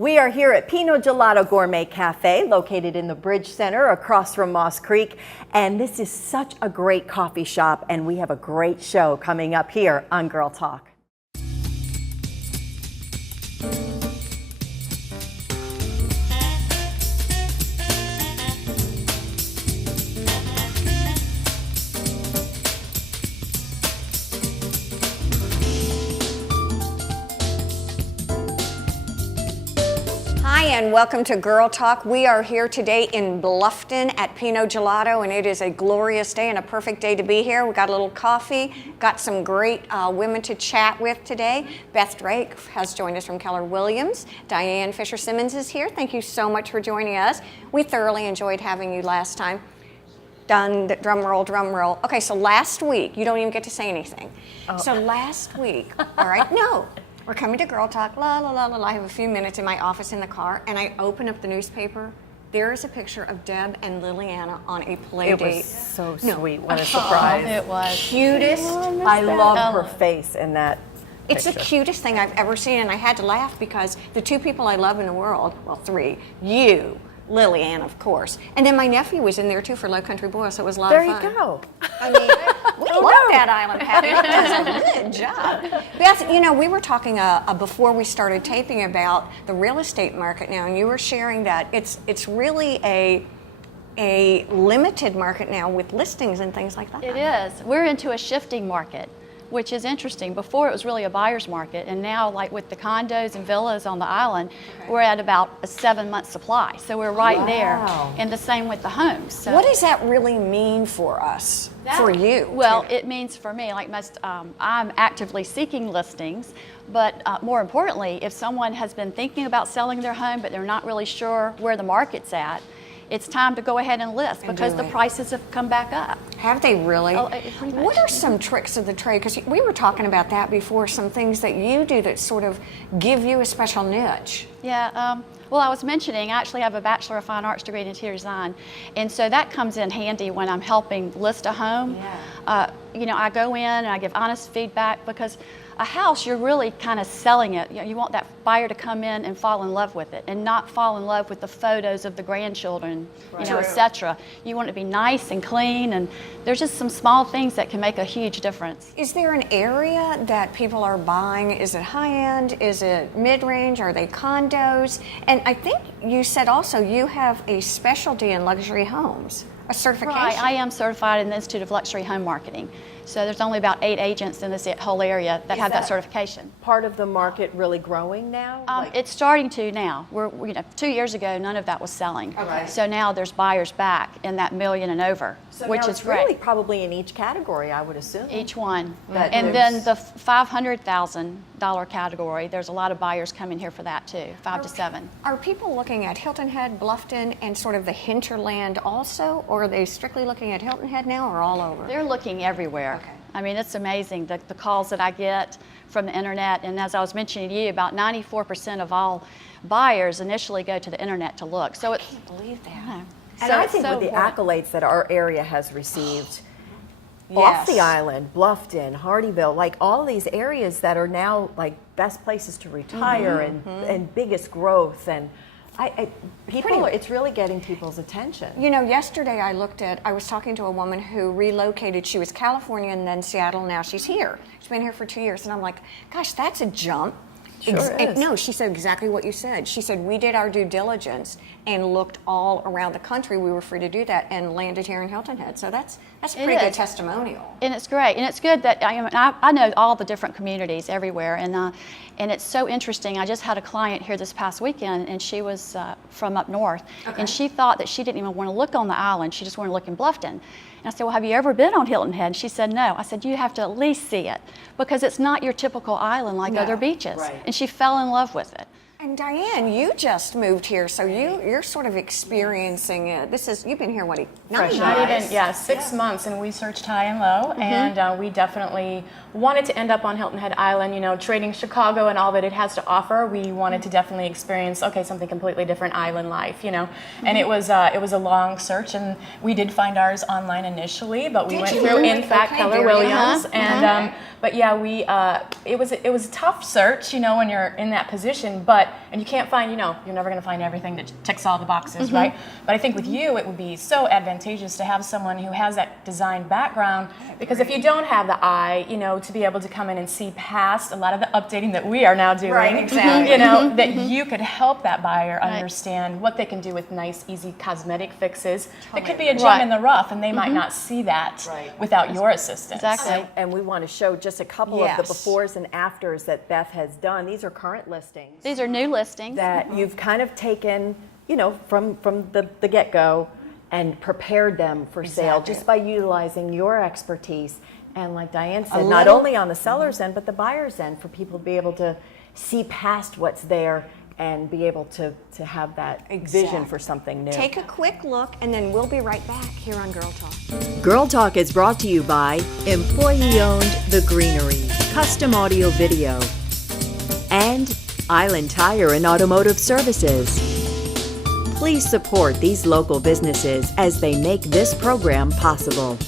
We are here at Pinot Gelato Gourmet Cafe, located in the Bridge Center across from Moss Creek. And this is such a great coffee shop, and we have a great show coming up here on Girl Talk. Hi, and welcome to Girl Talk. We are here today in Bluffton at Pinot Gelato, and it is a glorious day and a perfect day to be here. We got a little coffee, got some great women to chat with today. Beth Drake has joined us from Keller Williams. Diane Fisher-Simmons is here. Thank you so much for joining us. We thoroughly enjoyed having you last time. Done, drum roll, drum roll. Okay, so last week, you don't even get to say anything. Oh. So last week, all right, no. We're coming to Girl Talk, la la la la la. I have a few minutes in my office in the car, and I open up the newspaper. There is a picture of Deb and Liliana on a play date. It was so sweet. What a surprise. It was. Cutest. I love her face in that It's picture. the cutest thing I've ever seen, and I had to laugh because the two people I love in the world, well, three, you, Liliana, of course, and then my nephew was in there too for Low Country Boys, so it was a lot of fun. There you go. I mean, we love that island, Patty. It does a good job. Beth, you know, we were talking before we started taping about the real estate market now, and you were sharing that it's really a limited market now with listings and things like that. It is. We're into a shifting market, which is interesting. Before it was really a buyer's market, and now, like with the condos and villas on the island, we're at about a 7-month supply. So we're right there, and the same with the homes. So what does that really mean for us, for you? Well, it means for me, like most, I'm actively seeking listings, but more importantly, if someone has been thinking about selling their home, but they're not really sure where the market's at, it's time to go ahead and list because the prices have come back up. Have they really? Oh, pretty much. What are some tricks of the trade? Because we were talking about that before, some things that you do that sort of give you a special niche. Yeah, well, I was mentioning, I actually have a Bachelor of Fine Arts degree in interior design, and so that comes in handy when I'm helping list a home. Yeah. You know, I go in and I give honest feedback because a house, you're really kind of selling it. You want that buyer to come in and fall in love with it and not fall in love with the photos of the grandchildren, you know, etc. You want it to be nice and clean, and there's just some small things that can make a huge difference. Is there an area that people are buying? Is it high-end? Is it mid-range? Are they condos? And I think you said also you have a specialty in luxury homes, a certification. Right, I am certified in the Institute of Luxury Home Marketing. So there's only about 8 agents in this whole area that have that certification. Part of the market really growing now? It's starting to now. You know, 2 years ago, none of that was selling. Okay. So now there's buyers back in that million and over, so which now is it's great. really probably in each category, I would assume. Each one. And then the $500,000 category, there's a lot of buyers coming here for that too, 5 to 7. Are people looking at Hilton Head, Bluffton, and sort of the hinterland also, or are they strictly looking at Hilton Head now or all over? They're looking everywhere. Okay. I mean, it's amazing, the calls that I get from the internet, and as I was mentioning to you, about 94% of all buyers initially go to the internet to look. So I can't believe that. Yeah. And so I think with the accolades that our area has received off the island, Bluffton, Hardyville, like all these areas that are now like best places to retire and biggest growth, and it's really getting people's attention. You know, yesterday I was talking to a woman who relocated. She was California and then Seattle. Now she's here. She's been here for 2 years. And I'm like, gosh, that's a jump. Sure is. No, she said exactly what you said. She said, we did our due diligence and looked all around the country. We were free to do that and landed here in Hilton Head. So that's a pretty good testimonial. And it's great. And it's good that I know all the different communities everywhere. And it's so interesting. I just had a client here this past weekend, and she was from up north. Okay. And she thought that she didn't even want to look on the island. She just wanted to look in Bluffton. And I said, well, have you ever been on Hilton Head? And she said, no. I said, you have to at least see it because it's not your typical island like other beaches. Right. And she fell in love with it. And Diane, you just moved here, so you're sort of experiencing it. You've been here, what, 9 months? 6 months, and we searched high and low, and we definitely wanted to end up on Hilton Head Island. You know, trading Chicago and all that it has to offer, we wanted to definitely experience something completely different, island life. You know, and it was a long search, and we did find ours online initially, but we went through in fact Keller Williams, and but yeah, it was a tough search, you know, when you're in that position, but and you can't find, you're never going to find everything that ticks all the boxes, right? But I think with you, it would be so advantageous to have someone who has that design background, because if you don't have the eye, to be able to come in and see past a lot of the updating that we are now doing, Right, exactly. that you could help that buyer understand what they can do with nice, easy cosmetic fixes. It could be a gem in the rough, and they might not see that without your assistance. Exactly. And we want to show just a couple of the Yes. befores and afters that Beth has done. These are current listings These are new listings. that you've kind of taken, from the get-go and prepared them for sale just by utilizing your expertise. And like Diane said, not only on the seller's end, but the buyer's end, for people to be able to see past what's there and be able to have that vision for something new. Take a quick look, and then we'll be right back here on Girl Talk. Girl Talk is brought to you by employee-owned The Greenery, custom audio video, and Island Tire and Automotive Services. Please support these local businesses as they make this program possible.